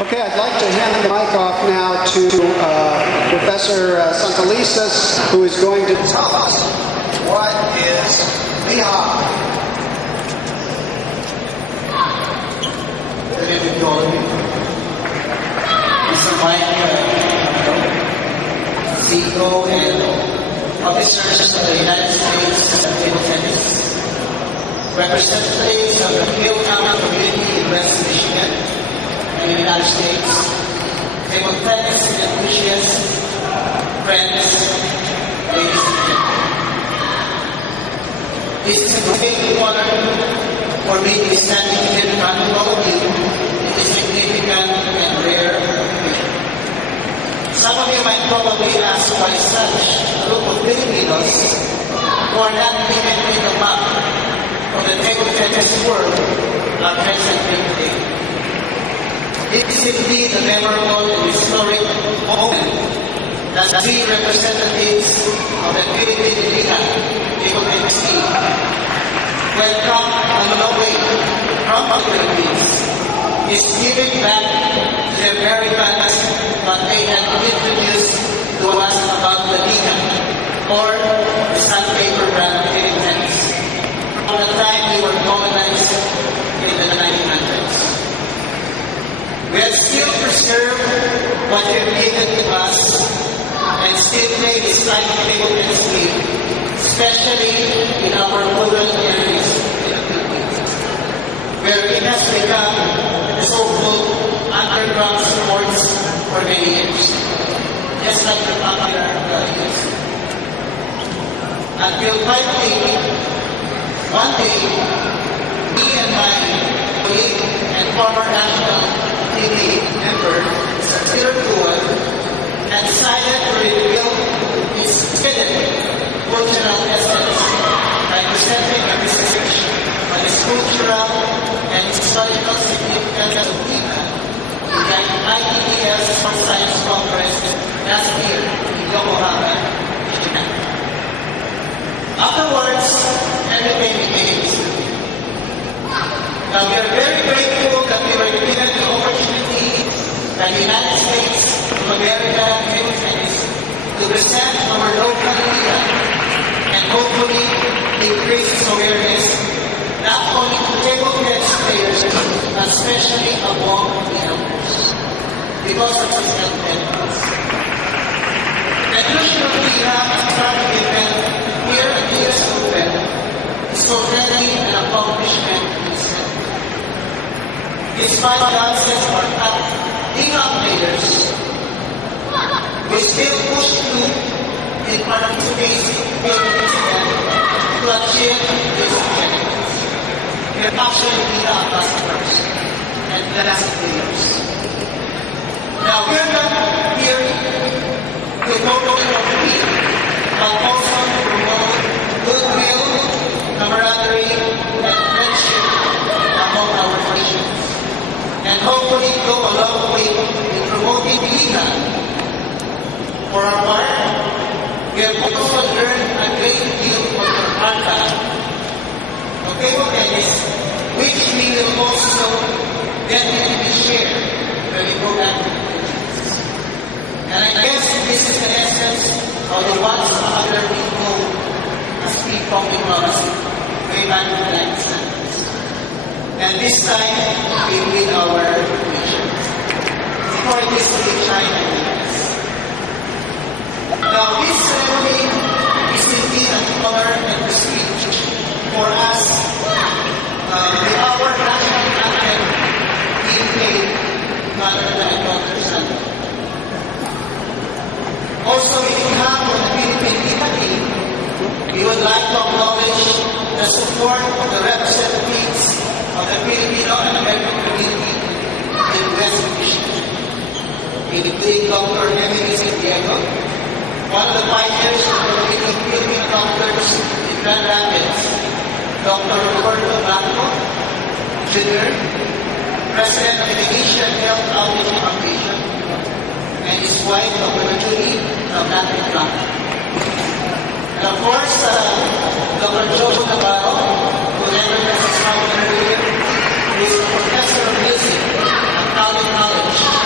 Okay, I'd like to hand the mic off now to Professor Santalisas, who is going to tell us what is LIHA. Good evening to all of you. Mr. Mike, CEO and officers of the United States Table Tennis, representatives of the Hilltown community in West Michigan, in the United States, table tennis enthusiasts, friends, ladies and gentlemen. This is a great honor for me to be standing here in front of all of you in this significant and rare occasion. Some of you might probably ask why such a group of Filipinos who are not even in the map of the table tennis world are present here today. It is indeed a memorable and historic moment that we representatives of the Philippine LIHA table tennis team welcome on the way from the Philippines is giving back to the Americans what they had introduced to us about the LIHA, or the sandpaper brand of table tennis, from the time we were colonized in the 1900s. We have still preserved what you have given to us and still play this kind of table tennis game, especially in our rural areas in the Philippines, where it has become the so-called underground sports for many years, just like the popular years. Until finally, one day, me and my colleague and former national TV member, Mr. Peter Kuan, had decided to reveal its hidden cultural essence by presenting a research on its cultural and historical significance of LIHA in the IEES Sports Science Congress last year in Yokohama, Japan. Afterwards, everything became easy. Now, we are very grateful that we were given the opportunity by the United States of America table tennis to present our local LIHA and hopefully increase its awareness not only to table tennis players, but especially among the elders, because of its health benefits. The inclusion of LIHA as part of the event here at the US Open is already an accomplishment in itself. Despite the absence of our top LIHA players, we still push through in participating in this event to achieve these objectives. We are actually LIHA ambassadors and class players. Now, we are not here to totally compete, but also to promote goodwill, camaraderie, and friendship among our nations, and hopefully go a long way in promoting LIHA. For our part, we have also learned a great deal from your archive of table tennis, which we will also definitely share when we go back to the Philippines. And I guess this is the essence of the once other we know as people because way back in the 1970s. And this time, we win our mission. Before it is to be China and the US. Now, this ceremony is indeed an honor and prestige for us, with our national anthem being played rather than a daughter's anthem. Also, in behalf of the Philippine LIHA team, we would like to acknowledge the support of the representatives of the Filipino and American community in West Michigan, including Dr. Emily Diego, one of the pioneers of the Filipino doctors in Grand Rapids, Dr. Roberto Blanco, Jr., President of the Asian Health Outreach Foundation, and his wife, Dr. Julie, from Latin Blanco. And of course, Dr. Joe Navarro, who never has his earlier, is a professor of music at College College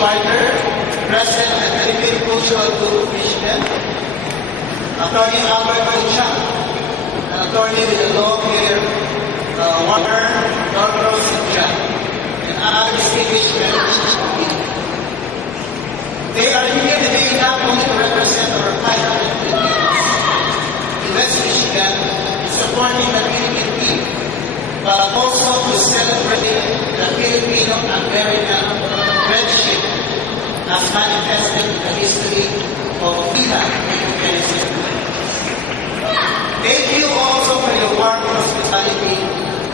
Parker, President of the Philippine Cultural Group of Michigan, Attorney Albert Lucha, an attorney with a law firm, Warner, Norcross, and Jack, and other distinguished members of the committee. They are here today not only to represent our 500 Filipinos in West Michigan supporting the Philippine team, but also to celebrate the Filipino-American friendship as manifested in the history of LIHA independence. Thank you also for your warm hospitality,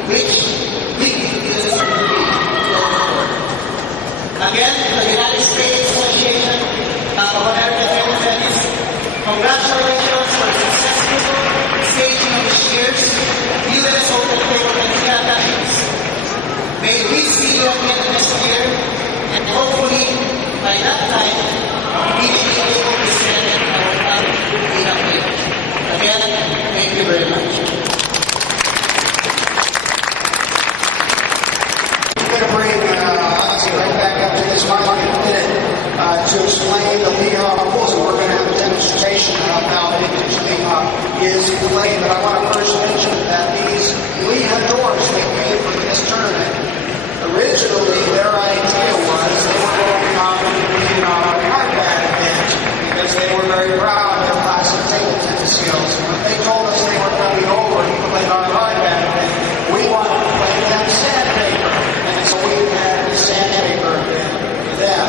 which we feel to be global. Again, the United States Association of American Friends, congratulations for successful staging of this year's U.S. Open Table and Championships. May we see you again next year, and hopefully by that time, we will be able to send our country. Again, thank you very much. I'm going to bring us right back up to this mic in a minute to explain the LIHA rules, and we're going to have a demonstration of how vintage LIHA is played. But I want to first mention that these LIHA doors that came from this tournament, originally their idea was they were going to come and be a hardback event because they were very proud of their classic table tennis skills. And when they told us they were coming over to play our hardback event, we wanted to play them sandpaper. And so we had the sandpaper event for them.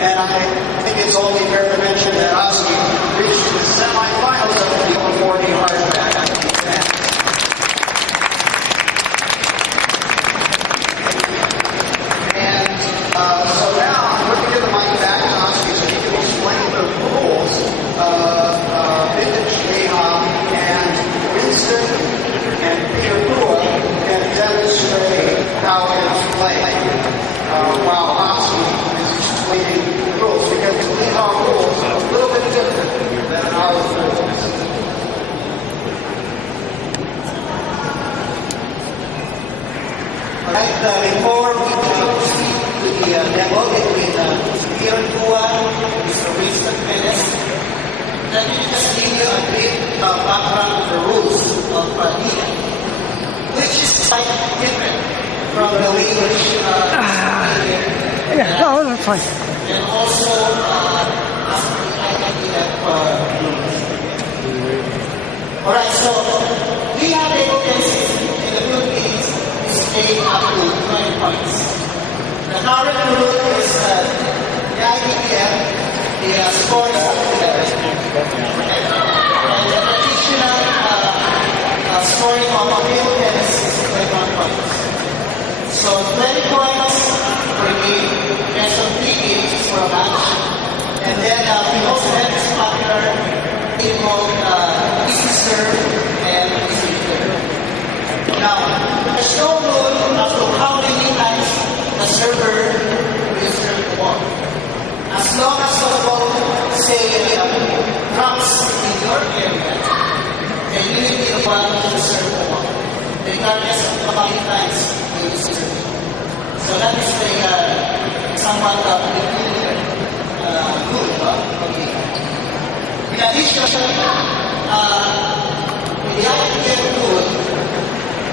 And I think it's only fair to mention that Oski reached the semifinals of the over 40 hardback event. So now I'm going to give the mic back to Oski so he can explain the rules of vintage LIHA, and Winston and Peter Kua can demonstrate how it's played while Oski is explaining the rules, because the LIHA rules are a little bit different than our rules. Alright, before we proceed to the demo between Peter Kua and Mr. Winston Perez, let me just give you a brief background of the rules of LIHA, which is quite different from the way which that's fine. and also as the idea Alright, so LIHA table tennis in the Philippines is played up to 20 points. The current rule is the IDPF, the score is up to 11. And the traditional scoring of a table tennis is 21 points. So 20 points per game, best of 3 games for a match. And then we also have this popular game called easy serve and easy return. Now, there's no rule as to how many times the server will serve the ball. As long as the ball, say, drops in your area, then you will be the one to serve the ball, regardless of how many times you serve. So that is the somewhat peculiar rule. Okay. In addition, with the IPF rule,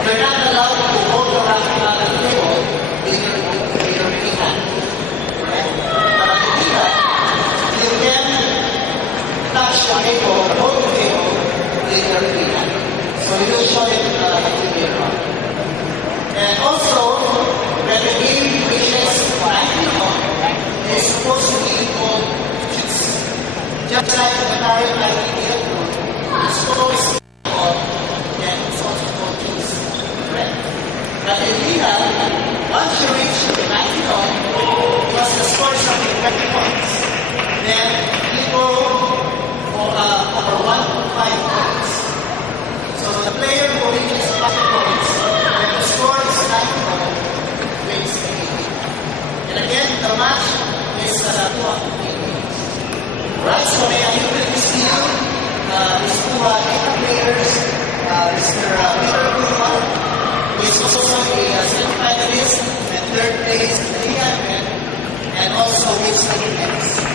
you're not allowed to hold your racket on the table with your free hand. Right? But in LIHA, you can touch the table, hold the table with your free hand. So you will show it later on. And also, when the game reaches 90, it's supposed to be called cheats. Just like the current IPF rule, it's supposed to be called, and it's also called cheats. But in LIHA, once you reach 90, plus the score is something 20 points, then you go for 1.5 points. So the player who reaches 5 points, when the score is 90, wins the game. And again, the match is 2 games. Right, so may I introduce to you these two LIHA players. which naging X?